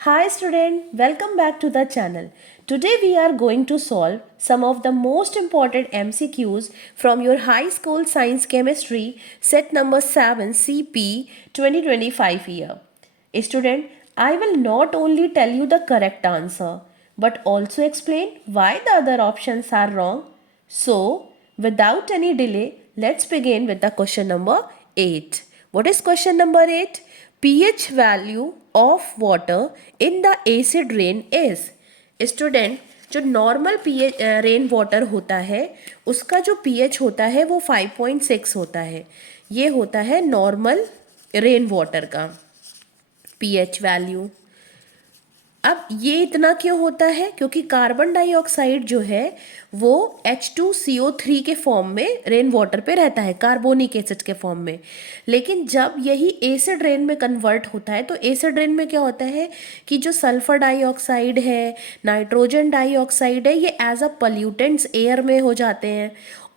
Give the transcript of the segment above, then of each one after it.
Hi student, welcome back to the channel. Today we are going to solve some of the most important MCQs from your high school science chemistry set number 7 CP 2025 year. Student, I will not only tell you the correct answer but also explain why the other options are wrong. So, without any delay, let's begin with the question number 8. What is question number 8? pH value of water in the acid rain is. Student, जो normal pH rain water होता है उसका जो pH होता है वो 5.6 होता है. ये होता है नॉर्मल रेन वाटर का पीएच वैल्यू. अब ये इतना क्यों होता है? क्योंकि कार्बन डाइऑक्साइड जो है वो H2CO3 के फॉर्म में रेन वाटर पे रहता है, कार्बोनिक एसिड के फॉर्म में. लेकिन जब यही एसिड रेन में कन्वर्ट होता है तो एसिड रेन में क्या होता है कि जो सल्फर डाइऑक्साइड है, नाइट्रोजन डाइऑक्साइड है, ये एज अ पॉल्यूटेंट्स एयर में हो जाते हैं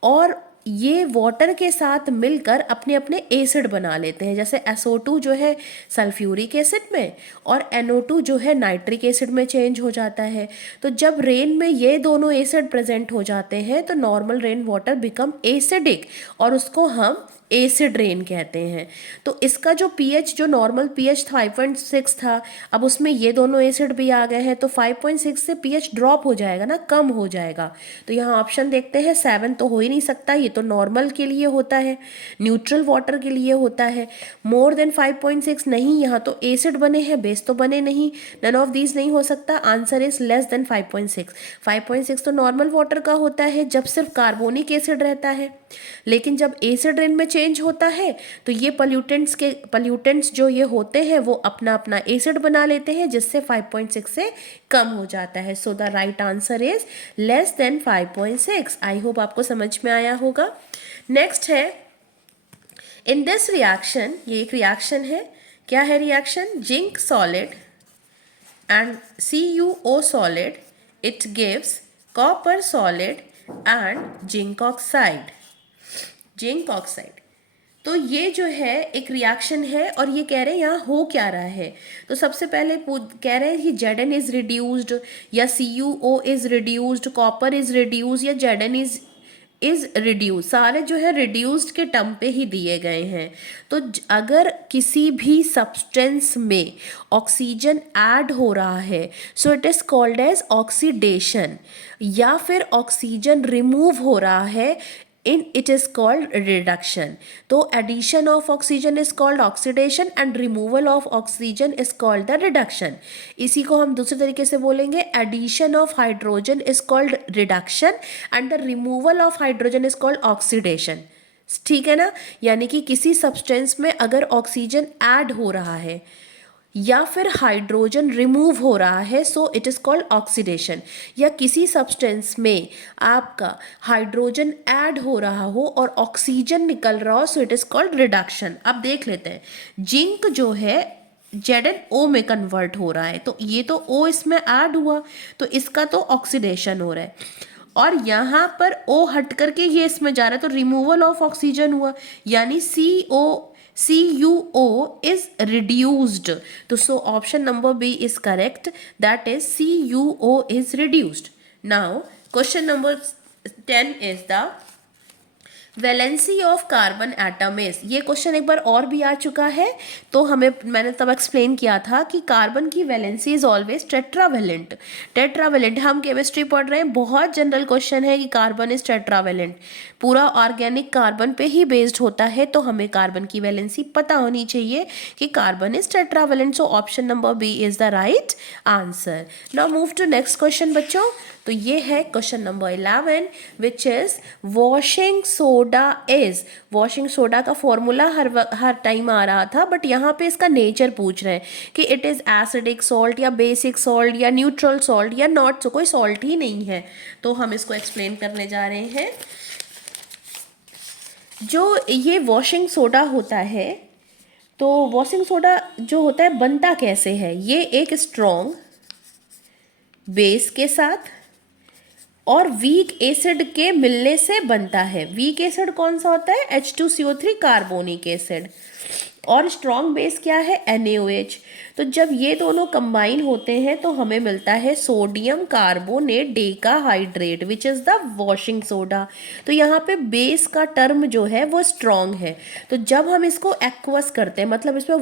और ये वाटर के साथ मिलकर अपने अपने एसिड बना लेते हैं. जैसे SO2 जो है सल्फ्यूरिक एसिड में और NO2 जो है नाइट्रिक एसिड में चेंज हो जाता है. तो जब रेन में ये दोनों एसिड प्रेजेंट हो जाते हैं तो normal rain water become acidic और उसको हम एसिड रेन कहते हैं. तो इसका जो पीएच, जो नॉर्मल पीएच 5.6 था, अब उसमें ये दोनों एसिड भी आ गए हैं तो 5.6 से पीएच ड्रॉप हो जाएगा ना, कम हो जाएगा. तो यहाँ ऑप्शन देखते हैं 7 तो हो ही नहीं सकता, ये तो नॉर्मल के लिए होता है, न्यूट्रल वाटर के लिए होता है. मोर देन 5.6 नहीं, यहाँ तो एसिड बने हैं, बेस तो बने नहीं. नन ऑफ दीज नहीं हो सकता. Answer is less than 5.6. 5.6 तो नॉर्मल वाटर का होता है जब सिर्फ कार्बोनिक एसिड रहता है. लेकिन जब एसिड रेन में चेंज होता है तो ये पॉल्यूटेंट्स जो ये होते हैं वो अपना अपना एसिड बना लेते हैं जिससे 5.6 से कम हो जाता है. So the right answer is less than 5.6. I hope आपको समझ में आया होगा. नेक्स्ट है, इन दिस रिएक्शन, ये एक रिएक्शन है. क्या है reaction? Zinc solid and CuO solid, it gives copper solid and zinc oxide. तो ये जो है एक रिएक्शन है और ये कह रहे हैं यहाँ हो क्या रहा है. तो सबसे पहले कह रहे हैं कि Zn इज रिड्यूस्ड या CuO is reduced, copper is reduced या Zn इज रिड्यूस. सारे जो है रिड्यूस्ड के टर्म पे ही दिए गए हैं. तो अगर किसी भी सब्सटेंस में ऑक्सीजन ऐड हो रहा है so it is called as oxidation, या फिर ऑक्सीजन रिमूव हो रहा है it is called reduction. तो addition of oxygen is called oxidation and removal of oxygen is called the reduction. इसी को हम दूसरे तरीके से बोलेंगे, addition of hydrogen is called reduction and the removal of hydrogen is called oxidation. ठीक है ना. यानी कि किसी सब्सटेंस में अगर ऑक्सीजन ऐड हो रहा है या फिर हाइड्रोजन रिमूव हो रहा है so it is called oxidation. या किसी सब्सटेंस में आपका हाइड्रोजन ऐड हो रहा हो और ऑक्सीजन निकल रहा हो so it is called reduction. अब देख लेते हैं, जिंक जो है ZnO में कन्वर्ट हो रहा है तो ये तो O इसमें ऐड हुआ तो इसका तो ऑक्सीडेशन हो रहा है, और यहाँ पर O हट करके ये इसमें जा रहा है तो रिमूवल ऑफ ऑक्सीजन हुआ, यानी CuO is reduced. तो so option number B is correct, that is CuO is reduced. Now question number 10 is the valency of carbon atom is. ये क्वेश्चन एक बार और भी आ चुका है तो मैंने तब एक्सप्लेन किया था कि कार्बन की वैलेंसी इज ऑलवेज टेट्रावेलेंट. हम केमिस्ट्री पढ़ रहे हैं, बहुत जनरल क्वेश्चन है कि कार्बन इज टेट्रावेलेंट. पूरा ऑर्गेनिक कार्बन पे ही बेस्ड होता है तो हमें कार्बन की वैलेंसी पता होनी चाहिए कि carbon is tetravalent. So option number B is the right answer. Now move to next question बच्चों. तो ये है question number 11 which is washing soda is. Washing soda का फॉर्मूला हर टाइम आ रहा था बट यहाँ पे इसका नेचर पूछ रहे हैं कि इट इज़ एसिडिक सॉल्ट या बेसिक सॉल्ट या न्यूट्रल सॉल्ट या नॉट. सो कोई सॉल्ट ही नहीं है तो हम इसको एक्सप्लेन करने जा रहे हैं. जो ये वॉशिंग सोडा होता है तो वॉशिंग सोडा जो होता है बनता कैसे है? ये एक स्ट्रॉन्ग बेस के साथ और वीक एसिड के मिलने से बनता है. वीक एसिड कौन सा होता है? H2CO3 carbonic acid. और स्ट्रॉन्ग बेस क्या है? NaOH. तो जब ये दोनों कंबाइन होते हैं तो हमें मिलता है sodium carbonate decahydrate which is the washing soda. तो यहाँ पे बेस का टर्म जो है वो स्ट्रॉन्ग है। तो जब हम इसको एक्वस करते हैं, मतलब इसमें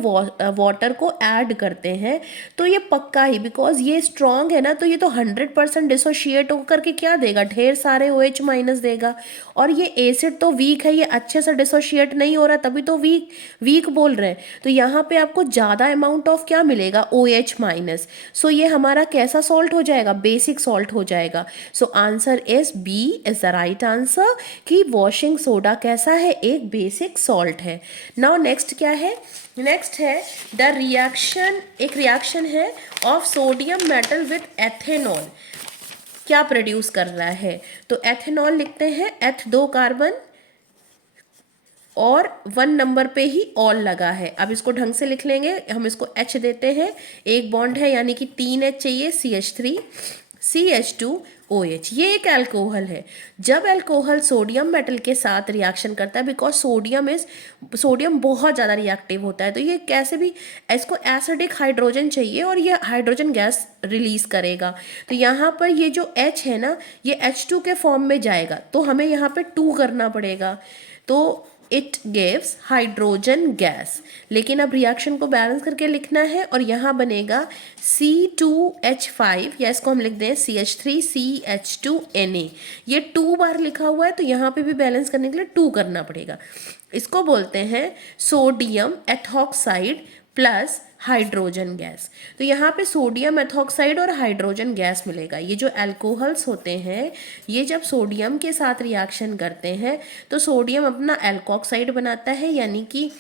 वाटर को ऐड करते हैं, तो ये पक्का ही, बिकॉज ये स्ट्रॉन्ग है ना, तो ये तो 100% डिसोशिएट होकर के क्या देगा, ढेर सारे OH माइनस देगा। और ये एसिड तो वीक है, ये अच्छे से डिसोशिएट नहीं हो रहा, तभी तो वीक वीक बोल रहे हैं। तो यहाँ पे आपको ज़्यादा अमाउंट ऑफ क्या मिलेगा, OH माइनस। सो ये हमारा कैसा सॉल्ट हो जाएगा, बेसिक सॉल्ट हो जाएगा। So answer is B is the right answer कि वॉशिंग सोडा कैसा है, एक बेसिक सॉल्ट है। नाउ नेक्स्ट क्या है, नेक्स्ट है द रिएक्शन, एक रिएक्शन है of sodium metal with ethanol, क्या प्रोड्यूस कर रहा है। तो एथेनॉल लिखते हैं, एथ 2 कार्बन और 1 नंबर पे ही ऑल लगा है। अब इसको ढंग से लिख लेंगे, हम इसको H देते हैं, एक बॉन्ड है यानी कि 3 H चाहिए, CH3 CH2OH। ये एक अल्कोहल है। जब अल्कोहल सोडियम मेटल के साथ रिएक्शन करता है, बिकॉज सोडियम बहुत ज़्यादा रिएक्टिव होता है, तो ये कैसे भी, इसको एसिडिक हाइड्रोजन चाहिए और ये हाइड्रोजन गैस रिलीज करेगा। तो यहाँ पर ये जो H है ना, ये H2 के फॉर्म में जाएगा, तो हमें यहाँ पे 2 करना पड़ेगा, तो इट गिव्स हाइड्रोजन गैस। लेकिन अब रिएक्शन को बैलेंस करके लिखना है और यहाँ बनेगा C2H5, या इसको हम लिख दें CH3CH2Na। ये 2 बार लिखा हुआ है, तो यहाँ पे भी बैलेंस करने के लिए 2 करना पड़ेगा। इसको बोलते हैं sodium ethoxide plus hydrogen gas. तो यहाँ पे सोडियम एथॉक्साइड और हाइड्रोजन गैस मिलेगा। ये जो अल्कोहल्स होते हैं, ये जब सोडियम के साथ रिएक्शन करते हैं तो सोडियम अपना एल्कोक्साइड बनाता है, यानी कि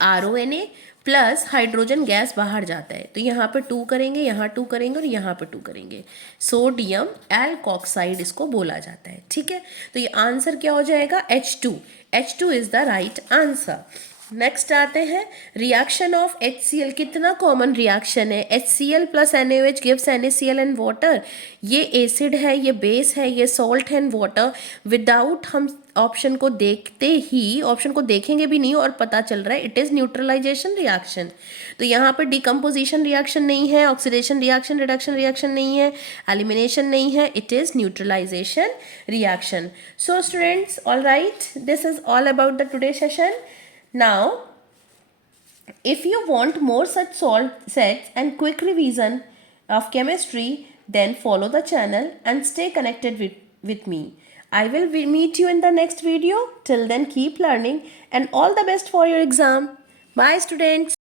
RONA, प्लस हाइड्रोजन गैस बाहर जाता है। तो यहाँ पे 2 करेंगे, यहाँ 2 करेंगे और यहाँ पे 2 करेंगे, सोडियम एल्कोक्साइड इसको बोला जाता है। ठीक है, तो ये आंसर क्या हो जाएगा, H2। H2 is the right answer. Next आते हैं रिएक्शन ऑफ HCl। कितना कॉमन रिएक्शन है, HCl plus NaOH gives NaCl and water. ये एसिड है, ये बेस है, ये सॉल्ट है एंड वाटर। विदाउट हम ऑप्शन को देखते ही, ऑप्शन को देखेंगे भी नहीं और पता चल रहा है इट इज़ न्यूट्रलाइजेशन रिएक्शन। तो यहाँ पर डिकम्पोजिशन रिएक्शन नहीं है, ऑक्सीडेशन रिएक्शन, रिडक्शन रिएक्शन नहीं है, एलिमिनेशन नहीं है, it is neutralization reaction. So students, all right, this is all about the today session. Now, if you want more such salt sets and quick revision of chemistry, then follow the channel and stay connected with me. I will meet you in the next video. Till then, keep learning and all the best for your exam. Bye, students.